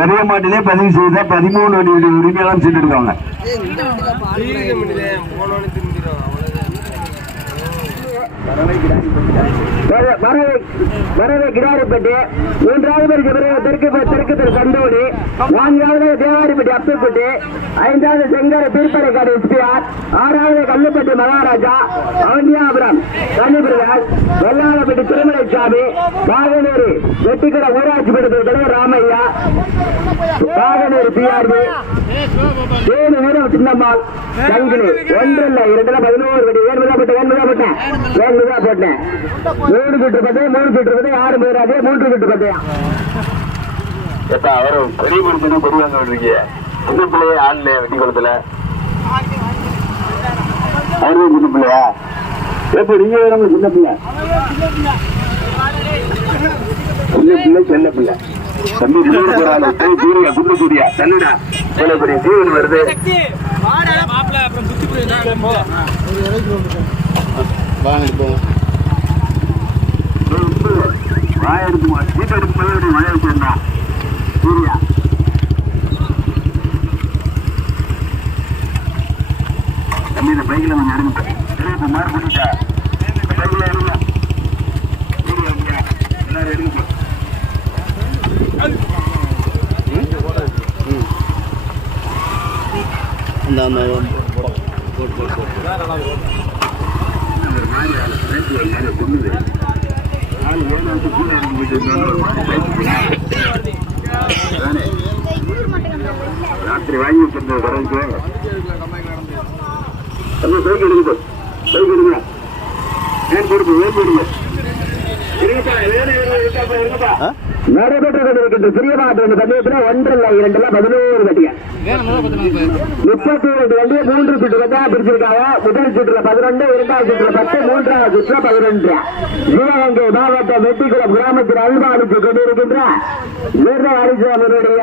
பெரிய மாட்டிலே பதிவு செய்த பதிமூணு வண்டி உரிமையாளர் சென்றிருக்காங்க வரவை கிடாரிப்பட்டி மூன்றாவது தெற்கு தெற்கு திரு சந்தோடி நான்காவது தேவாரிப்பட்டி அப்பப்பட்டு ஐந்தாவது செங்கர திருப்பரைக்காடு எஸ்பிஆர் ஆறாவது கல்லுப்பட்டி மகாராஜா அவந்தியாபுரம் கன்னிபிரகாஷ் வெள்ளாளப்பட்டி திருமலைசாமி பாகனூர் வெட்டிக்கட ஊராட்சி மன்ற தலைவர் ராமையா பாகனூர் பிஆர்பி. ஏழு வீரம் சின்னம்மாள். சங்கிலி ஒன்று இல்ல இரண்டுல பதினோரு படி வேணுதா போட்டேன் வேறு வேணுதா போட்டேன். வேணுதா போட்டேன். மூணு சுற்று பத்தே மூணு சுற்று பத்தே ஆறு பேர் அதே மூன்று சுற்று பத்தையா எப்பா அவர் பெரிய மனுஷனும் பெரியவங்க விடுறீங்க சின்ன பிள்ளையே ஆடல வெட்டி குளத்துல. அவரும் சின்ன பிள்ளையா எப்ப நீங்க வேற சின்ன பிள்ளை சின்ன பிள்ளை சின்ன பிள்ளை தம்பி தூர போறாங்க போய் குண்டு சூரியா தள்ளுடா இவ்வளவு பெரிய வருது வாய எடுக்குமா வீட்டை மழை வச்சிருந்தா சூரியா தம்பி இந்த பைக்கில் கொஞ்சம் எடுங்க சரி இப்போ பண்ணிட்டா பைக்கில் எடுங்க சூரியா எல்லாரும் எடுங்க அந்த அந்த ஒரு மாதிரி ஆளு. நேத்து ஒரு மாதிரி கொன்னுது. ஆளு ஏழாவது கீழே இறங்கி போயிட்டு இருந்தாலும் ஒரு மாதிரி பயப்படுது. அதானே? ராத்திரி வாங்கி வச்சிருந்த வரவுக்கு பைக் எடுங்க பைக் எடுங்க ஏன் கொடுப்பு ஏன் கொடுங்க இருங்கப்பா வேணும் இருங்கப்பா. இருங்கப்பா நடைபெற்று கொண்டிருக்கின்ற சிறிய ஒன்றல்ல இரண்டுல பதினோரு கட்டியா? முப்பத்தி இரண்டு வண்டியை மூன்று சுற்று வந்தா பிரிச்சிருக்காங்க. முதல் சுற்றுல பதினொன்று இரண்டாவது சுற்றுல பத்து மூன்றாவது சுற்றுல பதினொன்று. சிவகங்கை மாவட்ட வெட்டிக்குளம் கிராமத்தில் அல்வாளித்து கொண்டிருக்கின்ற வீர ஹரிசாமியுடைய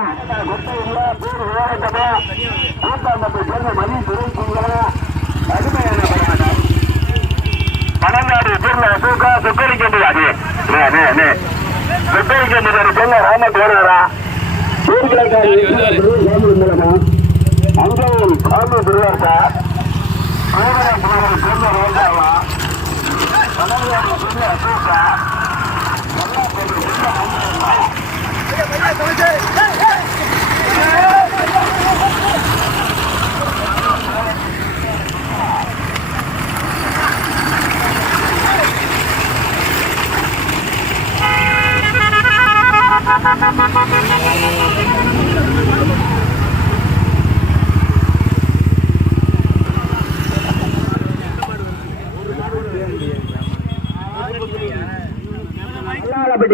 பனங்காடு பேர்ல அது சுக்கரிக்கின்றது நே நே சுக்கரிக்கண்டு ராம பேருடா அங்கே காமி திருவார்த்தா பேர்ல ரோஜாவா பனங்காடு பேர்ல சூக்கா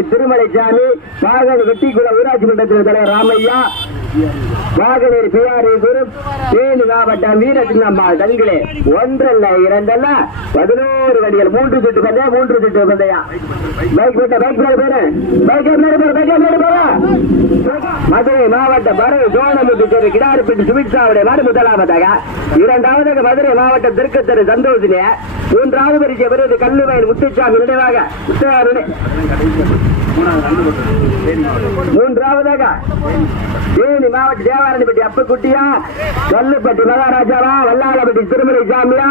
திருமலைசாமி பாகன் வெட்டிக்குள ஊராட்சி மன்றத்தின் தலைவர் ராமையா. வாகனூர் பிஆர்ஏ குரூப் தேனி மாவட்டம் வீரசின்னம்மாள் தங்களே ஒன்றல்ல இரண்டல்ல. பதினோரு வண்டிகள் மூன்று சுட்டு பந்தயம் மூன்று சுட்டு பந்தயம். பைக் போட்ட பைக் மேல பேரு பைக் மேல போற பைக் மேல போற மதுரை மாவட்டம் பரவு சோழமுத்து தெரு கிடாரிப்பட்டி சுமித்ராவுடைய மாடு முதலாவதாக இரண்டாவதாக மதுரை மாவட்டம் திருக்கத்தரு சந்தோஷினே மூன்றாவது பரிசு பெறுவது கல்லுவயல் முத்துச்சாமி நினைவாக முத்துச்சாமி மூன்றாவதாக தேனி மாவட்ட தேவாரணிப்பட்டி அப்பக்குட்டியா கல்லுப்பட்டி மகாராஜாவா வல்லாளப்பட்டி திருமலை சாமியா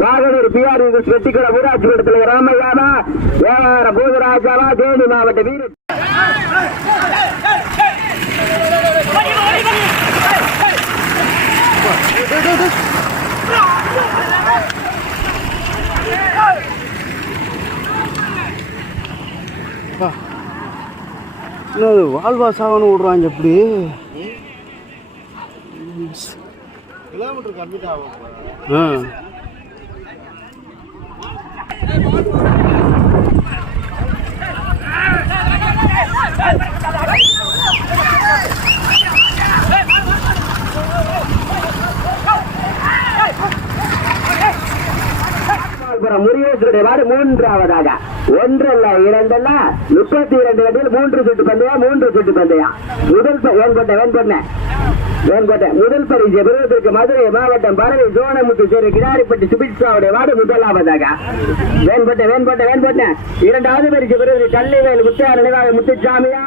பாகலூர் பிஆர் வெட்டிக்குள ஊராட்சி மன்றத்தில் ராமையாவா தேவார பூதராஜாவா தேனி மாவட்ட வீர என்னது வாழ்வா சாவன்னு விடுறாங்க எப்படி ஆ. முருகேசனுடைய மாடு மூன்றாவதாக. ஒன்றல்ல இரண்டல்ல முப்பத்தி இரண்டு கட்டியில் மூன்று சுட்டு பந்தயம் மூன்று சுட்டு பந்தயம் முதல் ப- வேண்பட்ட வேண்பண்ண வேண்பட்ட முதல் பரிசு பெறுவதற்கு மதுரை மாவட்டம் பரவி சோனமுத்து சேரி கிடாரிப்பட்டி சுபிட்சாவுடைய வார்டு முதலாவதாக வேண்பட்ட வேண்பட்ட வேண்பட்ட இரண்டாவது பரிசு பெறுவது கல்லிவேல் முத்தையார் நினைவாக முத்துச்சாமியா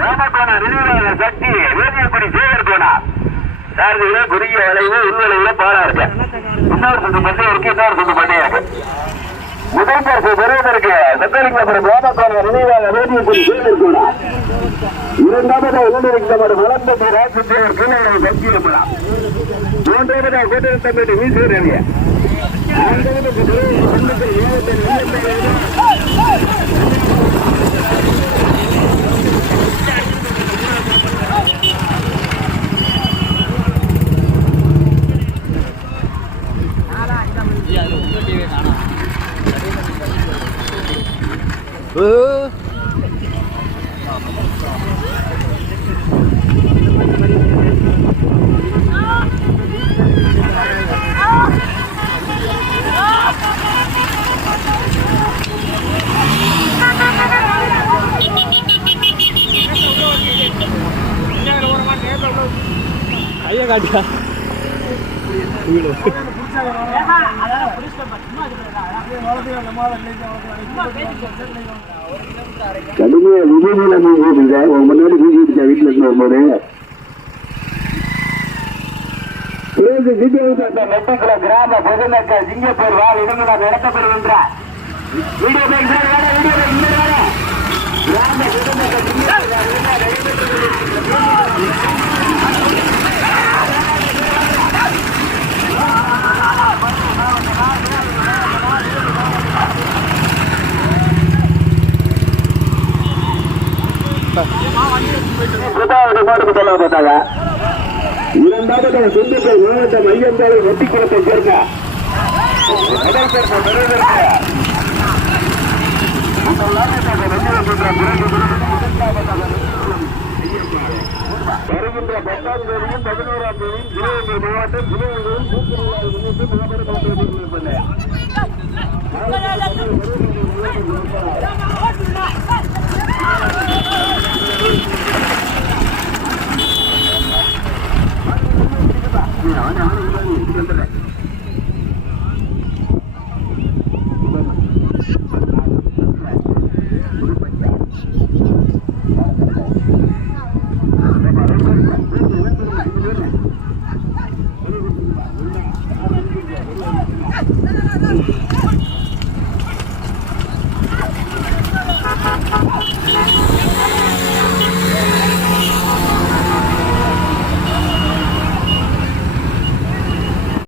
ராமகோண நினைவாளர் சக்தி வேதியப்படி சேகர் கோணா சாரதியில குறுகிய வளைவு உள்வளைவு பாலா இருக்கு. இன்னொரு சொந்த பட்டே இருக்கு இன்னொரு சொந்த பட்டே இருக்கு. முதல் பரிசு பெறுவதற்கு சத்தலிங்கபுரம் ராமகோண நினைவாளர் வேதியப்படி சேகர் கோணா இரண்டாவது உள்ளிருக்கிறவர் வளர்ந்த ராஜ்யத்தேவர் கீழே சக்தி இருப்பலாம் மூன்றாவது கூட்டணி வீசூர் ரவிய நான்காவது கையை காட்டியா கடுமையா விஜயநீல வீசுங்க உன் முன்னாடி வீசிட்டு வீட்டுல இருந்து வரும்போது. கிராம சிங்கப்பூர் நடத்தப்படுகின்றார் வீடியோ பேக் வீடியோ பேக் பொதுமக்கள் சிங்கப்பூர் வார் பார்த்தாங்க. இரண்டாவது திண்டுக்கல் மாவட்டம் ஐயந்தாளை வெட்டிக்குளத்தை சேர்ந்த முதல் சேர்ந்த பெறுவதற்கு வருகின்ற பத்தாம் தேதியும் பதினோராம் தேதியும் சிவகங்கை மாவட்டம் சிவகங்கையில் பூக்குருவாய் முன்னிட்டு மாபெரும் 娘娘你说你听